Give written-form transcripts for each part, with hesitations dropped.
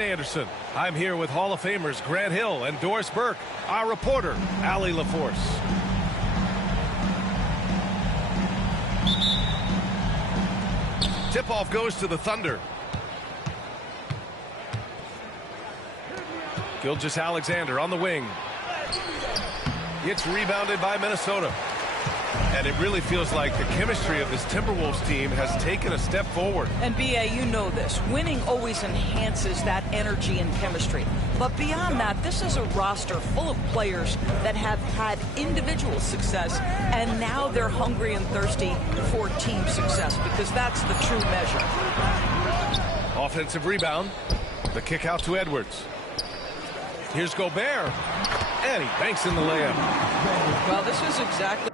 Anderson. I'm here with Hall of Famers Grant Hill and Doris Burke, our reporter, Allie LaForce. Tip-off goes to the Thunder. Gilgeous-Alexander on the wing. It's rebounded by Minnesota. And it really feels like the chemistry of this Timberwolves team has taken a step forward. And B.A., you know this. Winning always enhances that energy and chemistry. But beyond that, this is a roster full of players that have had individual success, and now they're hungry and thirsty for team success, because that's the true measure. Offensive rebound. The kick out to Edwards. Here's Gobert. And he banks in the layup. Well, this was exactly...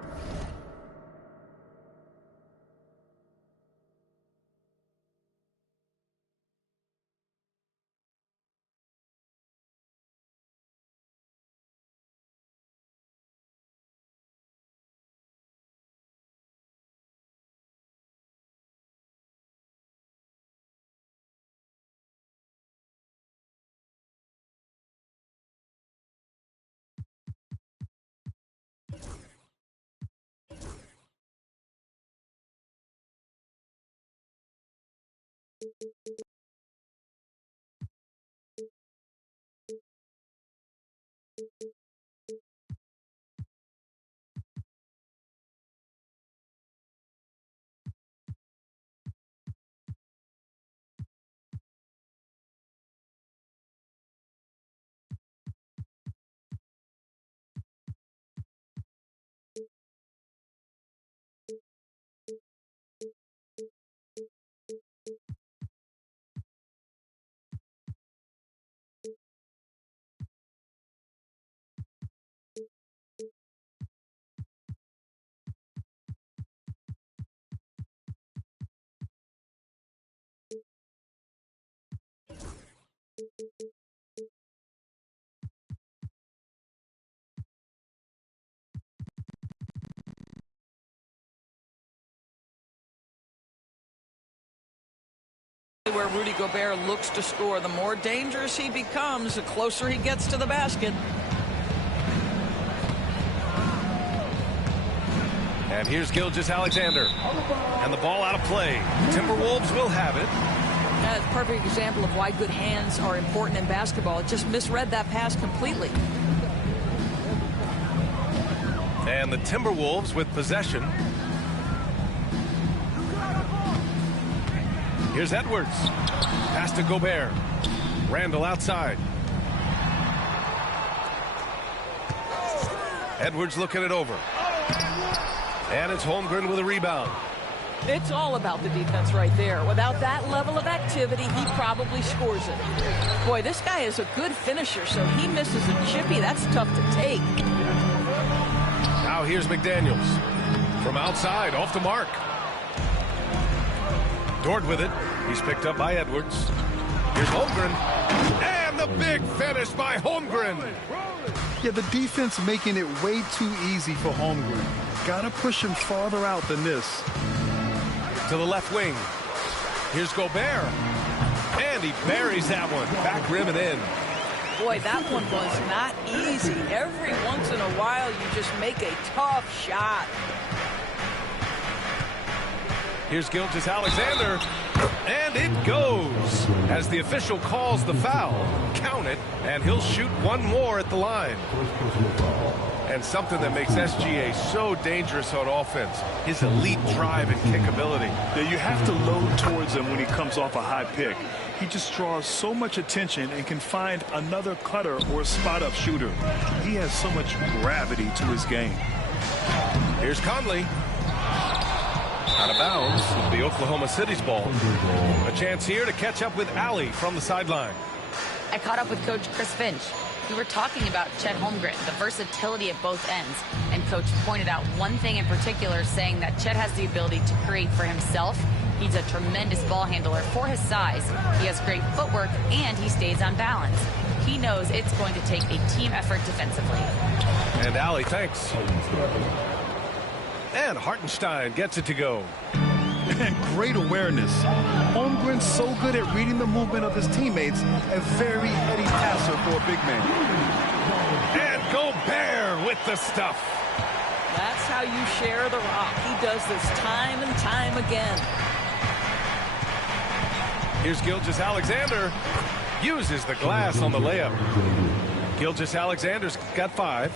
where Rudy Gobert looks to score. The more dangerous he becomes, the closer he gets to the basket. And here's Gilgeous-Alexander. And the ball out of play. Timberwolves will have it. That's a perfect example of why good hands are important in basketball. It just misread that pass completely. And the Timberwolves with possession. Here's Edwards. Pass to Gobert. Randall outside. Edwards looking it over. And it's Holmgren with a rebound. It's all about the defense right there. Without that level of activity, he probably scores it. Boy, this guy is a good finisher, so he misses a chippy. That's tough to take. Now here's McDaniels. From outside, off the mark. Dort with it. He's picked up by Edwards. Here's Holmgren. And the big finish by Holmgren. Yeah, the defense making it way too easy for Holmgren. Got to push him farther out than this. To the left wing. Here's Gobert. And he buries that one. Back rim and in. Boy, that one was not easy. Every once in a while, you just make a tough shot. Here's Gilgeous-Alexander, and it goes. As the official calls the foul, count it, and he'll shoot one more at the line. And something that makes SGA so dangerous on offense, his elite drive and kick ability. Yeah, you have to load towards him when he comes off a high pick. He just draws so much attention and can find another cutter or spot-up shooter. He has so much gravity to his game. Here's Conley. Out of bounds, it'll be Oklahoma City's ball. A chance here to catch up with Allie from the sideline. I caught up with Coach Chris Finch. We were talking about Chet Holmgren, the versatility at both ends. And Coach pointed out one thing in particular, saying that Chet has the ability to create for himself. He's a tremendous ball handler for his size. He has great footwork, and he stays on balance. He knows it's going to take a team effort defensively. And Allie, thanks. And Hartenstein gets it to go. And great awareness. Holmgren's so good at reading the movement of his teammates. A very heady passer for a big man. And Gobert with the stuff. That's how you share the rock. He does this time and time again. Here's Gilgeous-Alexander. Uses the glass on the layup. Gilgeous-Alexander's got 5.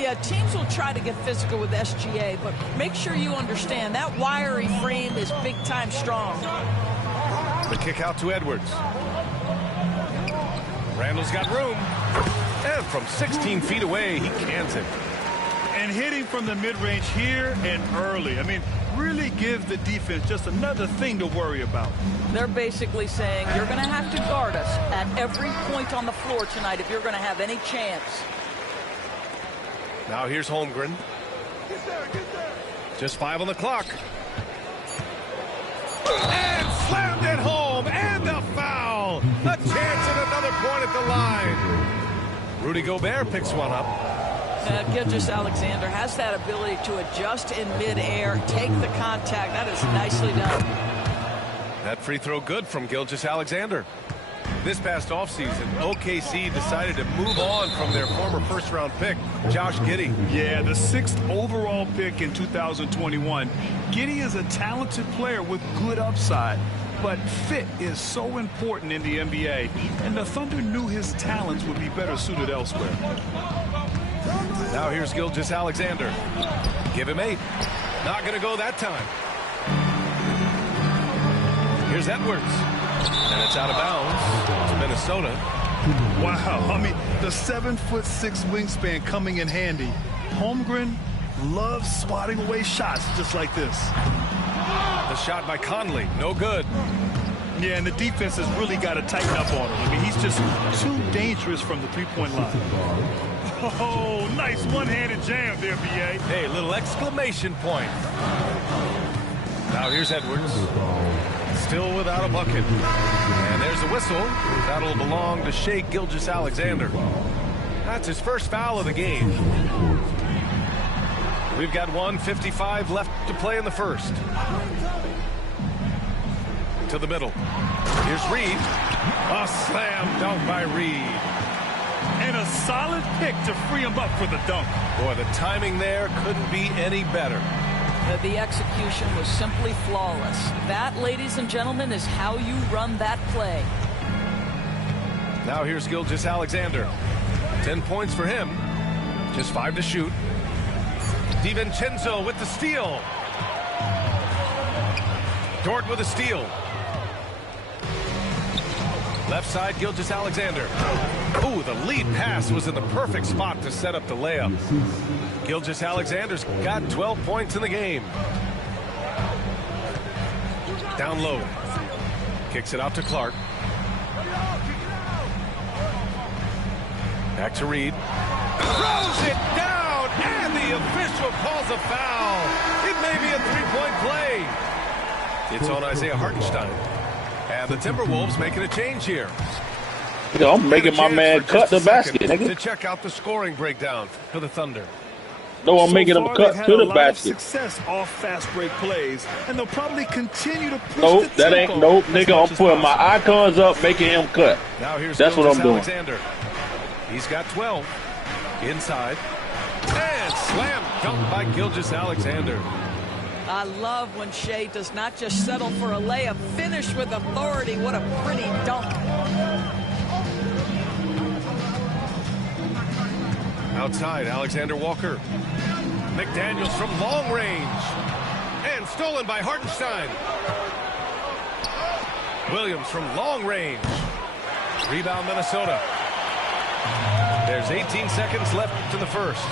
Yeah, teams will try to get physical with SGA, but make sure you understand that wiry frame is big-time strong. The kick out to Edwards. Randall's got room. And from 16 feet away, he cans it. And hitting from the mid-range here and early. I mean, really gives the defense just another thing to worry about. They're basically saying you're going to have to guard us at every point on the floor tonight if you're going to have any chance. Now here's Holmgren. Just 5 on the clock. And slammed it home. And a foul. A chance at another point at the line. Rudy Gobert picks one up. Gilgeous-Alexander has that ability to adjust in midair, take the contact. That is nicely done. That free throw good from Gilgeous-Alexander. This past offseason, OKC decided to move on from their former first-round pick, Josh Giddey. Yeah, the 6th overall pick in 2021. Giddey is a talented player with good upside, but fit is so important in the NBA, and the Thunder knew his talents would be better suited elsewhere. Now here's Gilgeous-Alexander. Give him 8. Not going to go that time. Here's Edwards. And it's out of bounds to Minnesota. Wow, I mean, the 7'6" wingspan coming in handy. Holmgren loves swatting away shots just like this. The shot by Conley, no good. Yeah, and the defense has really got to tighten up on him. I mean, he's just too dangerous from the three-point line. Oh, nice one-handed jam there, B.A. Hey, little exclamation point. Now here's Edwards. Still without a bucket. And there's a whistle. That'll belong to Shai Gilgeous-Alexander. That's his first foul of the game. We've got 1:55 left to play in the first. To the middle. Here's Reed. A slam dunk by Reed. And a solid pick to free him up for the dunk. Boy, the timing there couldn't be any better. The execution was simply flawless. That, ladies and gentlemen, is how you run that play. Now here's Gilgeous-Alexander. 10 points for him. Just 5 to shoot. DiVincenzo with the steal. Dort with a steal. Left side, Gilgeous-Alexander. Ooh, the lead pass was in the perfect spot to set up the layup. Gilgeous-Alexander's got 12 points in the game. Down low. Kicks it out to Clark. Back to Reed. Throws it down, and the official calls a foul. It may be a three-point play. It's on Isaiah Hartenstein. And the Timberwolves making a change here. I'm making my man cut the basket, nigga. To check out the scoring breakdown for the Thunder. No, I'm making him cut to the basket. Success off fast break plays, and they'll probably continue to push Nope, the that ain't nope, nigga. I'm putting my icons up, making him cut. Now here's That's what I'm doing. Alexander. He's got 12 inside, and slam dunk by Gilgeous-Alexander. I love when Shai does not just settle for a layup, finish with authority. What a pretty dunk. Outside, Alexander Walker. McDaniels from long range. And stolen by Hartenstein. Williams from long range. Rebound, Minnesota. There's 18 seconds left to the first.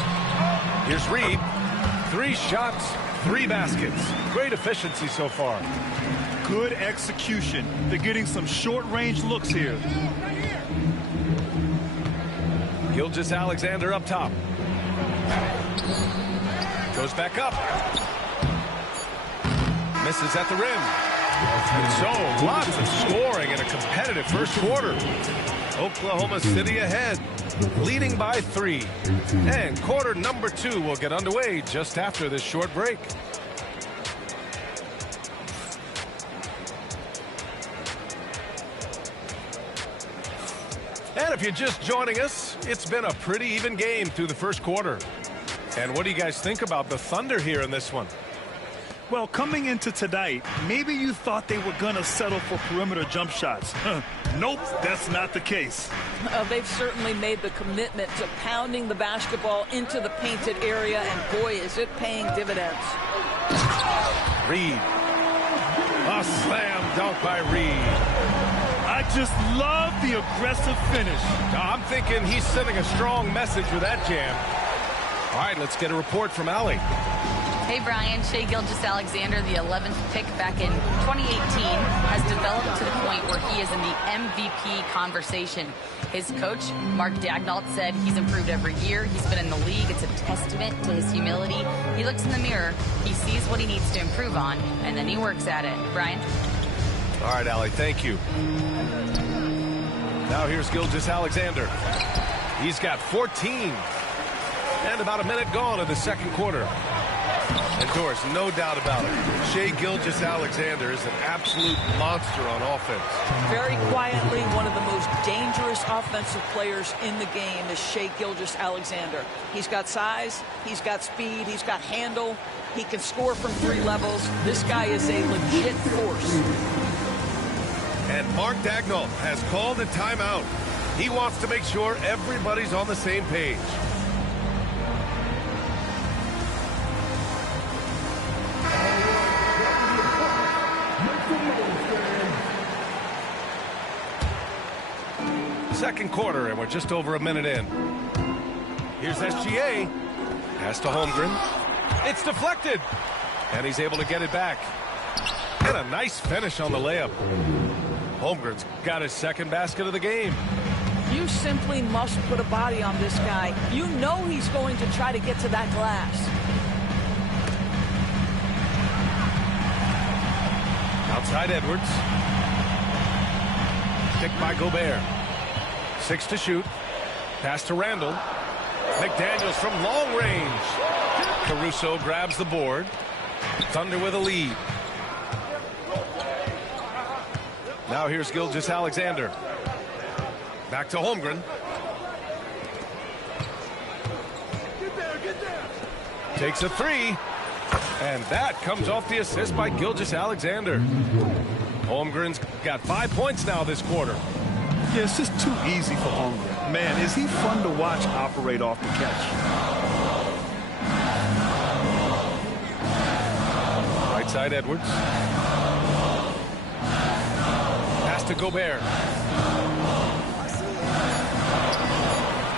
Here's Reed. 3 shots, 3 baskets. Great efficiency so far. Good execution. They're getting some short-range looks here. Gilgeous-Alexander up top. Goes back up. Misses at the rim. And so, lots of scoring in a competitive first quarter. Oklahoma City ahead, leading by 3. And quarter number 2 will get underway just after this short break. And if you're just joining us, it's been a pretty even game through the first quarter. And what do you guys think about the Thunder here in this one? Well, coming into tonight, maybe you thought they were going to settle for perimeter jump shots. Nope, that's not the case. They've certainly made the commitment to pounding the basketball into the painted area, and boy, is it paying dividends. Reed. A slam dunk by Reed. I just love the aggressive finish. I'm thinking he's sending a strong message with that jam. All right, let's get a report from Allie. Hey, Brian. Shai Gilgeous-Alexander, the 11th pick back in 2018, has developed to the point where he is in the MVP conversation. His coach, Mark Daigneault, said he's improved every year. He's been in the league. It's a testament to his humility. He looks in the mirror, he sees what he needs to improve on, and then he works at it. Brian? All right, Allie, thank you. Now here's Gilgeous-Alexander. He's got 14. And about a minute gone in the second quarter. And Doris, no doubt about it, Shai Gilgeous-Alexander is an absolute monster on offense. Very quietly, one of the most dangerous offensive players in the game is Shai Gilgeous-Alexander. He's got size, he's got speed, he's got handle, he can score from 3 levels. This guy is a legit force. And Mark Daigneault has called a timeout. He wants to make sure everybody's on the same page. Second quarter, and we're just over a minute in. Here's SGA. Pass to Holmgren. It's deflected. And he's able to get it back. And a nice finish on the layup. Holmgren's got his second basket of the game. You simply must put a body on this guy. You know he's going to try to get to that glass. Outside Edwards. Picked by Gobert. 6 to shoot. Pass to Randall. McDaniels from long range. Caruso grabs the board. Thunder with a lead. Now here's Gilgeous-Alexander. Back to Holmgren. Takes a 3. And that comes off the assist by Gilgeous-Alexander. Holmgren's got 5 points now this quarter. Yeah, it's just too easy for Holmgren. Man, is he fun to watch operate off the catch. Right side Edwards. Pass to Gobert.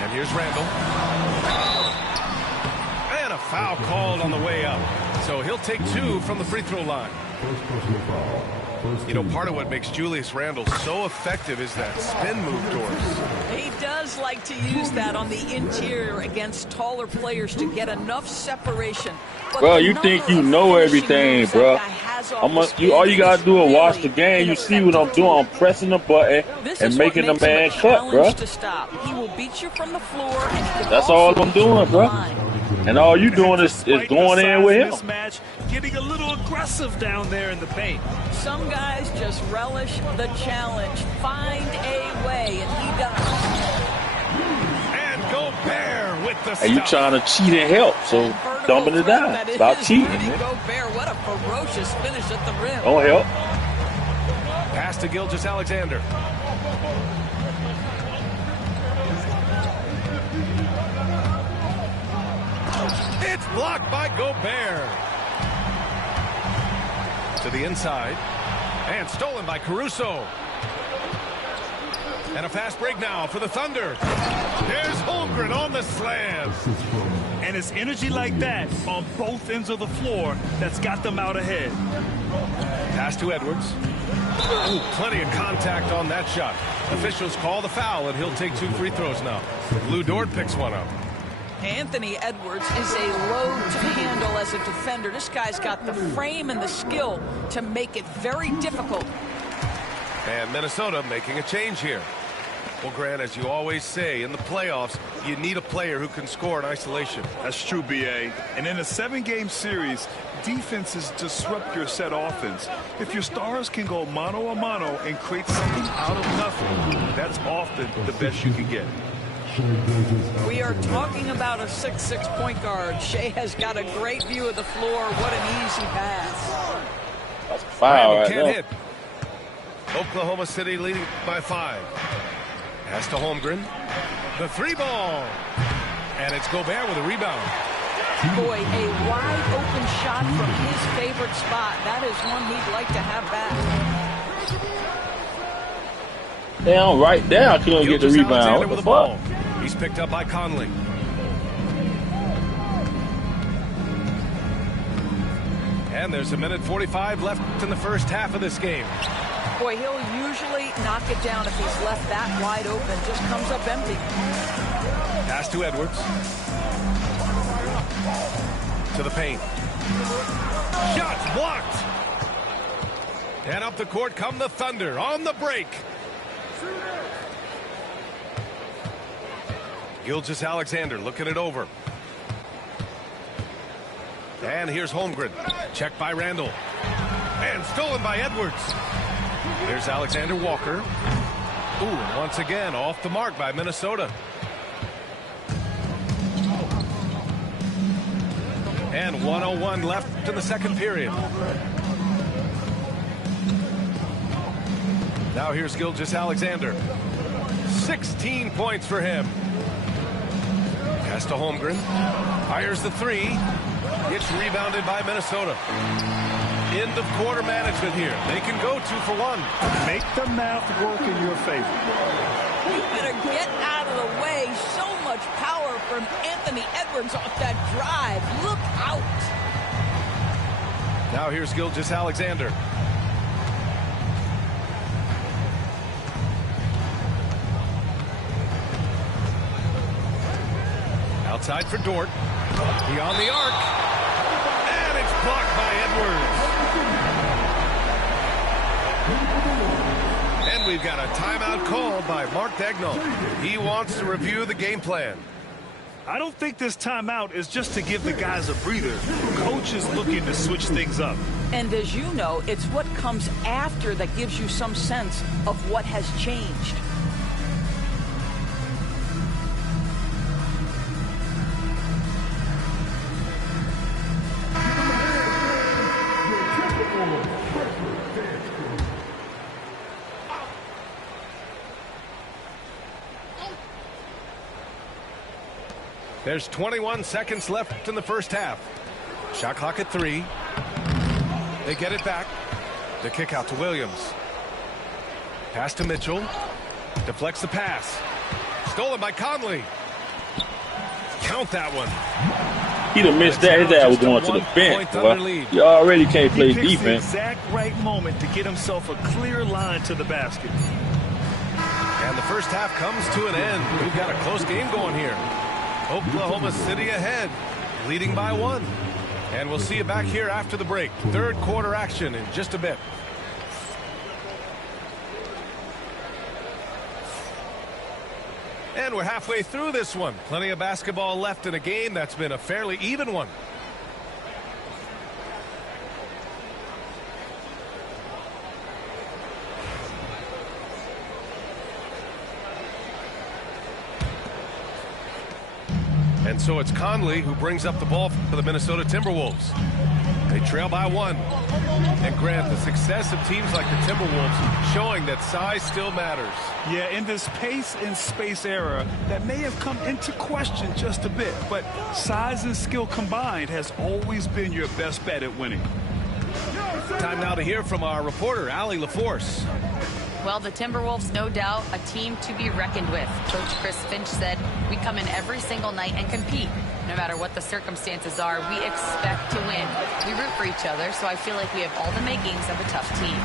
And here's Randall. And a foul called on the way up. So he'll take 2 from the free throw line. You know, part of what makes Julius Randle so effective is that spin move, Doris. He does like to use that on the interior against taller players to get enough separation. Bro, you think you know everything, bro. All you got to do is watch the game. You see what I'm doing. I'm pressing the button and making the man cut, bro. He will beat you from the floor. And that's all I'm doing, bro. And all you doing is going in with him. Mismatch, getting a little aggressive down there in the paint. Some guys just relish the challenge. Find a way, and he does. And Gobert with the Hey, you trying to cheat and help, so dumping it down. Stop cheating, man. Gobert, what a ferocious finish at the rim. Don't help. Pass to Gilgeous-Alexander. It's blocked by Gobert. To the inside. And stolen by Caruso. And a fast break now for the Thunder. There's Holmgren on the slam. And it's energy like that on both ends of the floor that's got them out ahead. Pass to Edwards. Ooh, plenty of contact on that shot. Officials call the foul, and he'll take 2 free throws now. Lou Dort picks one up. Anthony Edwards is a load to handle as a defender. This guy's got the frame and the skill to make it very difficult. And Minnesota making a change here. Well, Grant, as you always say, in the playoffs, you need a player who can score in isolation. That's true, B.A. And in a 7-game series, defenses disrupt your set offense. If your stars can go mano-a-mano and create something out of nothing, that's often the best you can get. We are talking about a 6'6" point guard. Shea has got a great view of the floor. What an easy pass. That's a foul right can't there. hit. Oklahoma City leading by 5. Pass to Holmgren. The 3 ball. And it's Gobert with a rebound. Boy, a wide open shot from his favorite spot. That is one he'd like to have back. Damn, right there. I couldn't get the rebound. What the fuck? He's picked up by Conley. And there's 1:45 left in the first half of this game. Boy, he'll usually knock it down if he's left that wide open. Just comes up empty. Pass to Edwards. To the paint. Shot blocked. And up the court come the Thunder on the break. Gilgeous-Alexander looking it over. And here's Holmgren. Checked by Randall. And stolen by Edwards. There's Alexander Walker. Ooh, and once again off the mark by Minnesota. And 1:01 left in the second period. Now here's Gilgeous-Alexander. 16 points for him. Pass to Holmgren. Fires the 3. It's rebounded by Minnesota. End of quarter management here. They can go 2 for 1. Make the math work in your favor. You better get out of the way. So much power from Anthony Edwards off that drive. Look out. Now here's Gilgeous-Alexander. Outside for Dort. Beyond the arc. And it's blocked by Edwards. And we've got a timeout called by Mark Daigneault. He wants to review the game plan. I don't think this timeout is just to give the guys a breather. Coach is looking to switch things up. And as you know, it's what comes after that gives you some sense of what has changed. There's 21 seconds left in the first half. Shot clock at 3. They get it back. The kick out to Williams. Pass to Mitchell. Deflects the pass. Stolen by Conley. Count that one. He'd have missed that. His ass was going to the bench. Well, you already can't play defense. The exact right moment to get himself a clear line to the basket. And the first half comes to an end. We've got a close game going here. Oklahoma City ahead, leading by 1. And we'll see you back here after the break. Third quarter action in just a bit. And we're halfway through this one. Plenty of basketball left in a game that's been a fairly even one. And so it's Conley who brings up the ball for the Minnesota Timberwolves. They trail by 1. And Grant, the success of teams like the Timberwolves showing that size still matters. Yeah, in this pace and space era, that may have come into question just a bit, but size and skill combined has always been your best bet at winning. Time now to hear from our reporter, Allie LaForce. Well, the Timberwolves, no doubt, a team to be reckoned with. Coach Chris Finch said, we come in every single night and compete. No matter what the circumstances are, we expect to win. We root for each other, so I feel like we have all the makings of a tough team.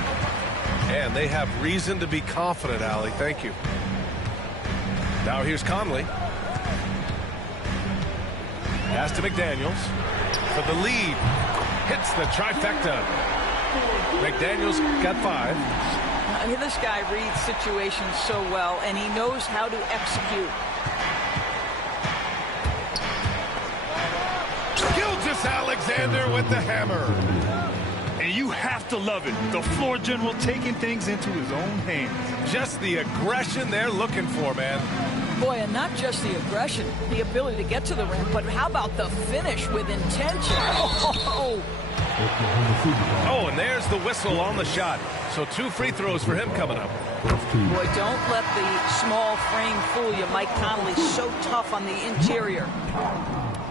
And they have reason to be confident, Allie. Thank you. Now here's Conley. Pass to McDaniels for the lead. Hits the trifecta. McDaniels got 5. mean, this guy reads situations so well, and he knows how to execute. Gilgeous-Alexander with the hammer. And you have to love it. The floor general taking things into his own hands. Just the aggression they're looking for, man. Boy, and not just the aggression, the ability to get to the rim, but how about the finish with intention? Oh, and there's the whistle on the shot. So 2 free throws for him coming up. Boy, don't let the small frame fool you. Mike Conley's so tough on the interior.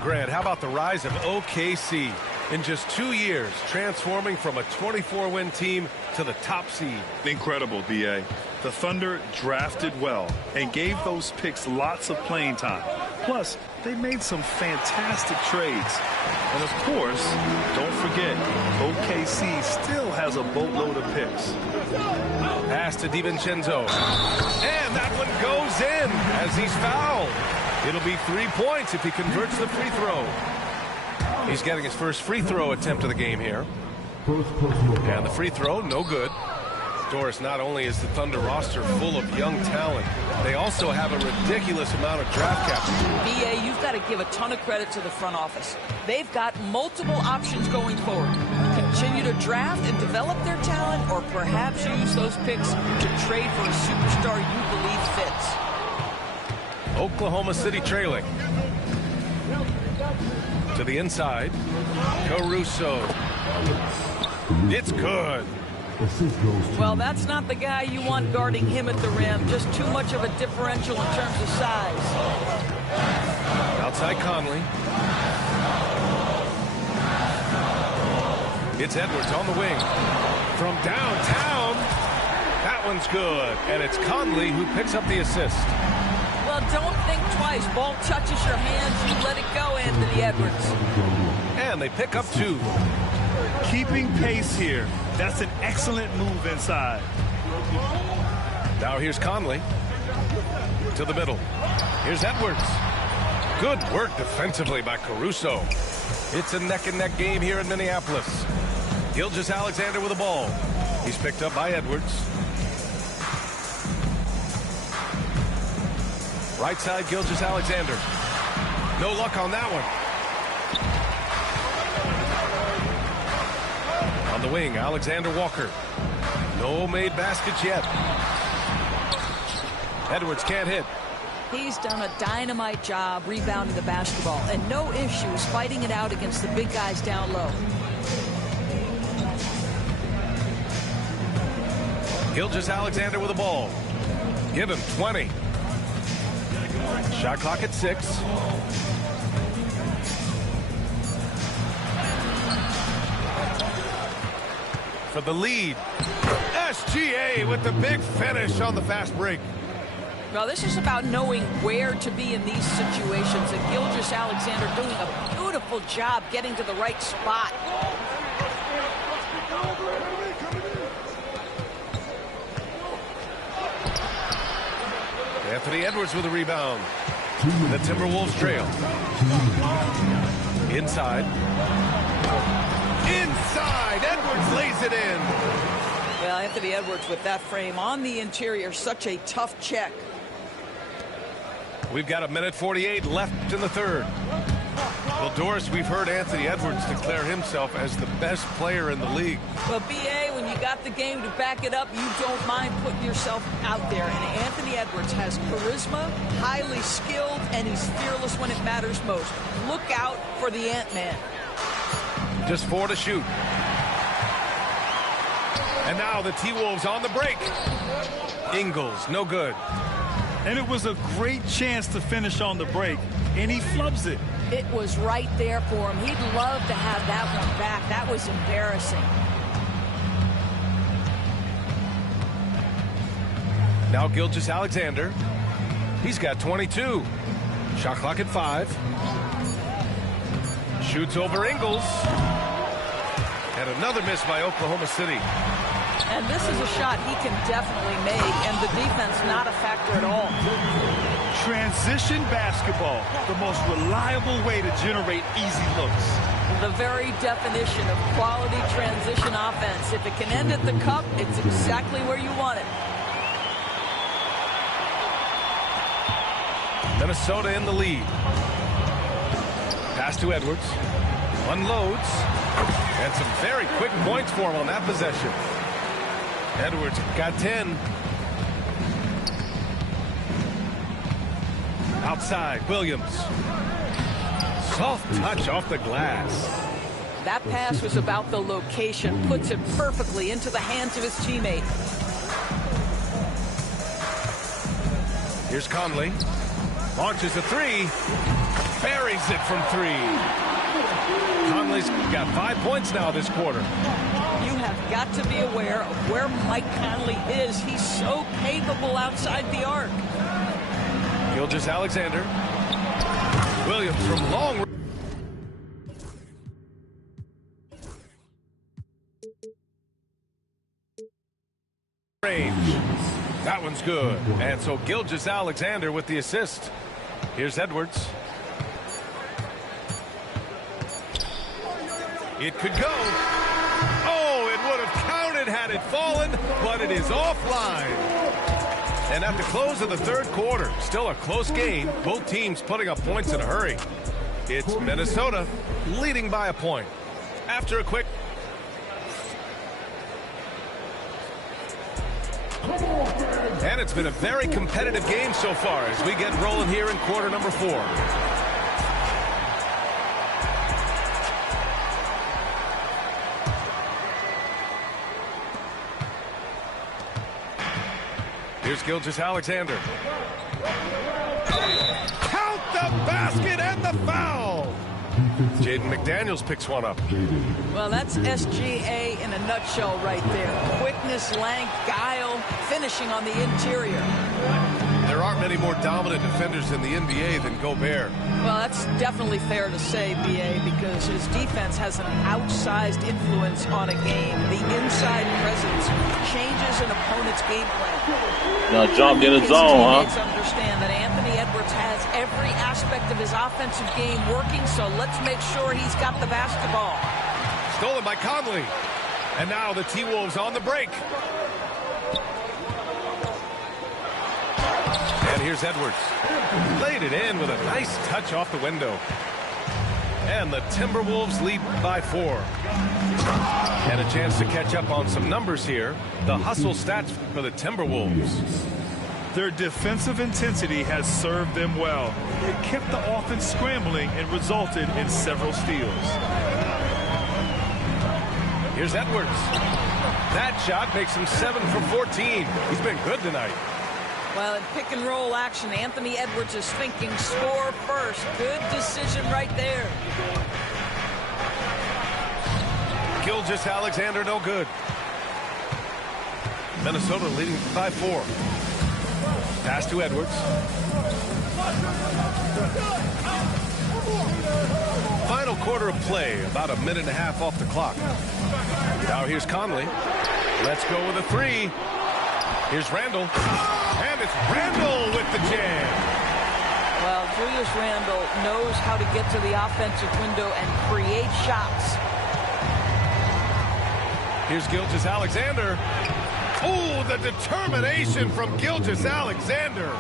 Grant, how about the rise of OKC? In just 2 years, transforming from a 24-win team to the top seed. Incredible, B.A. The Thunder drafted well and gave those picks lots of playing time. Plus, they made some fantastic trades. And of course, don't forget, OKC still has a boatload of picks. Pass to DiVincenzo. And that one goes in as he's fouled. It'll be 3 points if he converts the free throw. He's getting his first free throw attempt of the game here. And the free throw, no good. Doris, not only is the Thunder roster full of young talent, they also have a ridiculous amount of draft capital. BA, you've got to give a ton of credit to the front office. They've got multiple options going forward. Continue to draft and develop their talent, or perhaps use those picks to trade for a superstar you believe fits. Oklahoma City trailing. To the inside. Caruso. It's good. Well, that's not the guy you want guarding him at the rim. Just too much of a differential in terms of size. Outside Conley. It's Edwards on the wing. From downtown. That one's good. And it's Conley who picks up the assist. Well, don't think twice. Ball touches your hands, you let it go, Anthony Edwards. And they pick up 2. Keeping pace here. That's an excellent move inside. Now here's Conley. To the middle. Here's Edwards. Good work defensively by Caruso. It's a neck-and-neck game here in Minneapolis. Gilgeous-Alexander with the ball. He's picked up by Edwards. Right side, Gilgeous-Alexander. No luck on that one. On the wing, Alexander Walker. No made baskets yet. Edwards can't hit. He's done a dynamite job rebounding the basketball, and no issues fighting it out against the big guys down low. Gilgeous-Alexander with the ball. Give him 20. Shot clock at 6. For the lead. SGA with the big finish on the fast break. Well, this is about knowing where to be in these situations, and Gilgeous-Alexander doing a beautiful job getting to the right spot. Anthony Edwards with a rebound. The Timberwolves trail. Inside. Inside. Edwards lays it in. Well, Anthony Edwards with that frame on the interior, such a tough check. We've got 1:48 left in the third. Well, Doris, we've heard Anthony Edwards declare himself as the best player in the league. Well, B.A., when you got the game to back it up, you don't mind putting yourself out there. And Anthony Edwards has charisma, highly skilled, and he's fearless when it matters most. Look out for the Ant-Man. Just 4 to shoot. And now the T-Wolves on the break. Ingles, no good. And it was a great chance to finish on the break, and he flubs it. It was right there for him. He'd love to have that one back. That was embarrassing. Now Gilgeous-Alexander. He's got 22. Shot clock at 5. Shoots over Ingles. And another miss by Oklahoma City. And this is a shot he can definitely make, and the defense not a factor at all. Transition basketball, the most reliable way to generate easy looks. The very definition of quality transition offense. If it can end at the cup, it's exactly where you want it. Minnesota in the lead. Pass to Edwards. Unloads. And some very quick points for him on that possession. Edwards got 10. Outside, Williams. Soft touch off the glass. That pass was about the location. Puts it perfectly into the hands of his teammate. Here's Conley. Launches a three. Buries it from three. Conley's got 5 points now this quarter. You have got to be aware of where Mike Conley is. He's so capable outside the arc. Gilgeous-Alexander. Williams from long range. That one's good. And so Gilgeous-Alexander with the assist. Here's Edwards. It could go. Oh, it would have counted had it fallen, but it is offline. And at the close of the third quarter, still a close game. Both teams putting up points in a hurry. It's Minnesota leading by a point. After a quick... And it's been a very competitive game so far as we get rolling here in quarter number 4. Here's Gilgeous-Alexander. Count the basket and the foul. Jaden McDaniels picks one up. Well, that's SGA in a nutshell right there. Quickness, length, guile, finishing on the interior. There aren't many more dominant defenders in the NBA than Gobert. Well, that's definitely fair to say, B.A., because his defense has an outsized influence on a game. The inside presence changes an opponent's game plan. Now jumped in the zone, huh? His teammates understand that Anthony Edwards has every aspect of his offensive game working, so let's make sure he's got the basketball. Stolen by Conley. And now the T-Wolves on the break. And here's Edwards. Laid it in with a nice touch off the window. And the Timberwolves lead by 4. And a chance to catch up on some numbers here. The hustle stats for the Timberwolves. Their defensive intensity has served them well. It kept the offense scrambling and resulted in several steals. Here's Edwards. That shot makes him 7 for 14. He's been good tonight. Well, in pick and roll action, Anthony Edwards is thinking score first. Good decision right there. Gilgeous-Alexander no good. Minnesota leading by 4. Pass to Edwards. Final quarter of play, about a minute and a half off the clock. Now here's Conley. Let's go with a 3. Here's Randall. And it's Randall with the jam. Well, Julius Randle knows how to get to the offensive window and create shots. Here's Gilgeous-Alexander. Oh, the determination from Gilgeous-Alexander.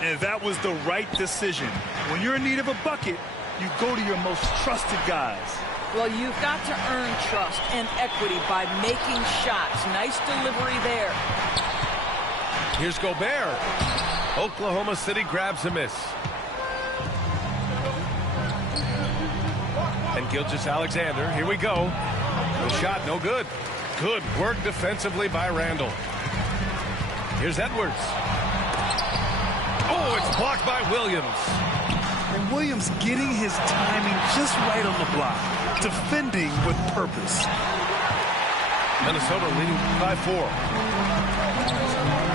And that was the right decision. When you're in need of a bucket, you go to your most trusted guys. Well, you've got to earn trust and equity by making shots. Nice delivery there. Here's Gobert. Oklahoma City grabs a miss. And Gilgeous-Alexander, here we go. The shot no good. Good work defensively by Randall. Here's Edwards. Oh, it's blocked by Williams. And Williams getting his timing just right on the block. Defending with purpose. Minnesota leading by 4.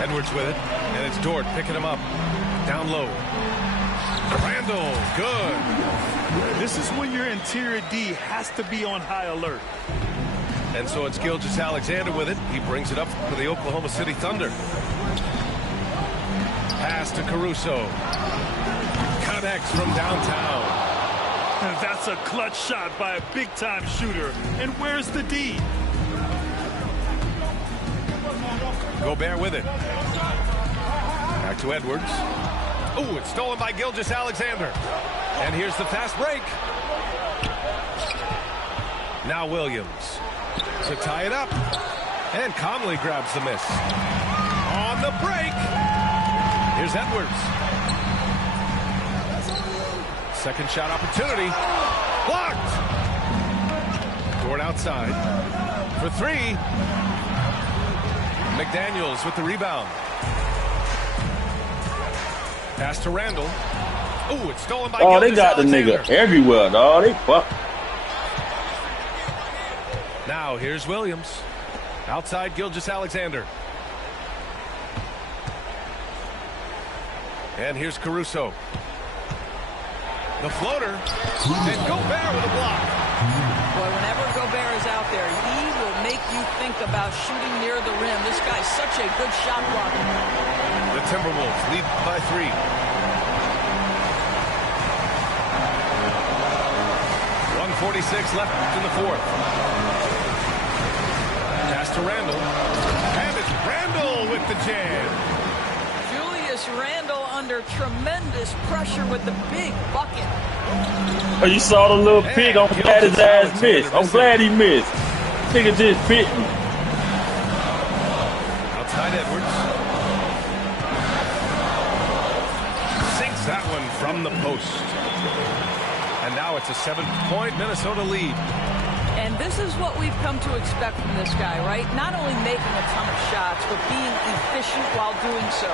Edwards with it, and it's Dort picking him up. Down low. Randall, good. This is when your interior D has to be on high alert. And so it's Gilgeous-Alexander with it. He brings it up for the Oklahoma City Thunder. Pass to Caruso. Connects from downtown. And that's a clutch shot by a big-time shooter. And where's the D? Gobert with it. Back to Edwards. Oh, it's stolen by Gilgeous-Alexander. And here's the fast break. Now Williams to tie it up. And Conley grabs the miss. On the break. Here's Edwards. Second shot opportunity. Blocked. Dort outside. For three. McDaniels with the rebound. Pass to Randall. Oh, it's stolen by Oh, they got the nigga everywhere, dog. They fuck. Now here's Williams. Outside Gilgeous-Alexander. And here's Caruso. The floater. And Gobert with a block. Boy, whenever Gobert is out there, he will make you think about shooting near the rim. This guy's such a good shot blocker. The Timberwolves lead by 3. .146 left in the fourth. Pass to Randall. And it's Randall with the jam. Julius Randall under tremendous pressure with the big bucket. Oh, you saw the little pig. I'm glad his ass missed. I'm glad he missed. Nigga just bit me. Outside Edwards. Sinks that one from the post. And now it's a 7-point Minnesota lead. And this is what we've come to expect from this guy, right? Not only making a ton of shots, but being efficient while doing so.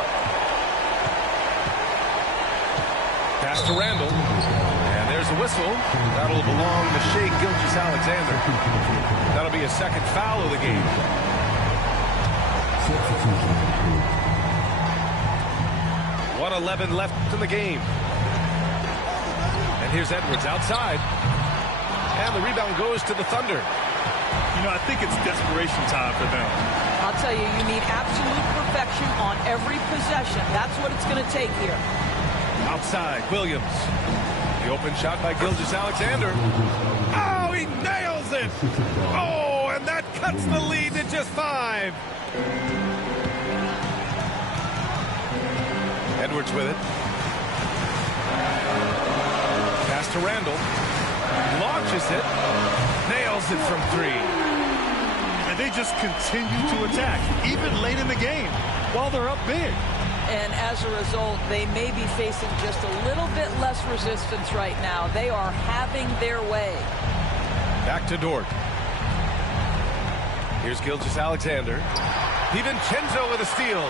Pass to Randall. And there's a whistle. That'll belong to Shai Gilgeous-Alexander. That'll be a second foul of the game. .111 left in the game. And here's Edwards outside. And the rebound goes to the Thunder. You know, I think it's desperation time for them. I'll tell you, you need absolute perfection on every possession. That's what it's going to take here. Outside, Williams. The open shot by Gilgeous-Alexander. Oh, he nails it! Oh, and that cuts the lead to just 5. Edwards with it. Pass to Randall. Launches it. Nails it from 3. And they just continue to attack, even late in the game, while they're up big. And as a result, they may be facing just a little bit less resistance right now. They are having their way. Back to Dort. Here's Gilgeous-Alexander. DiVincenzo with a steal.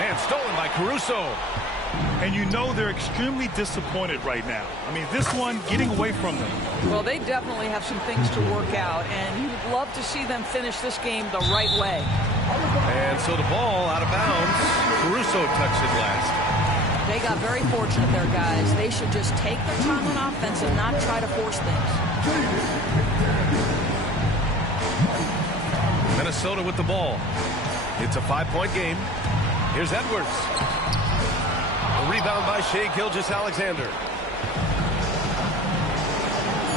And stolen by Caruso. And you know they're extremely disappointed right now. I mean, this one getting away from them. Well, they definitely have some things to work out, and you'd love to see them finish this game the right way. And so the ball out of bounds. Caruso touched it last. They got very fortunate there, guys. They should just take their time on offense and not try to force things. Minnesota with the ball. It's a 5-point game. Here's Edwards. A rebound by Shai Gilgeous-Alexander.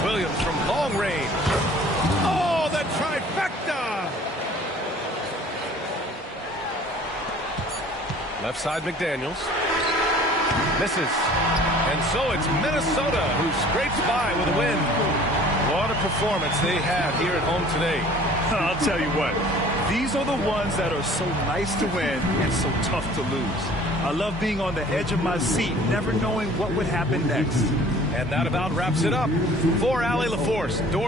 Williams from long range. Oh, the trifecta! Left side, McDaniels. Misses. And so it's Minnesota who scrapes by with a win. What a performance they have here at home today. I'll tell you what. These are the ones that are so nice to win and so tough to lose. I love being on the edge of my seat, never knowing what would happen next. And that about wraps it up. For Allie LaForce, Dort.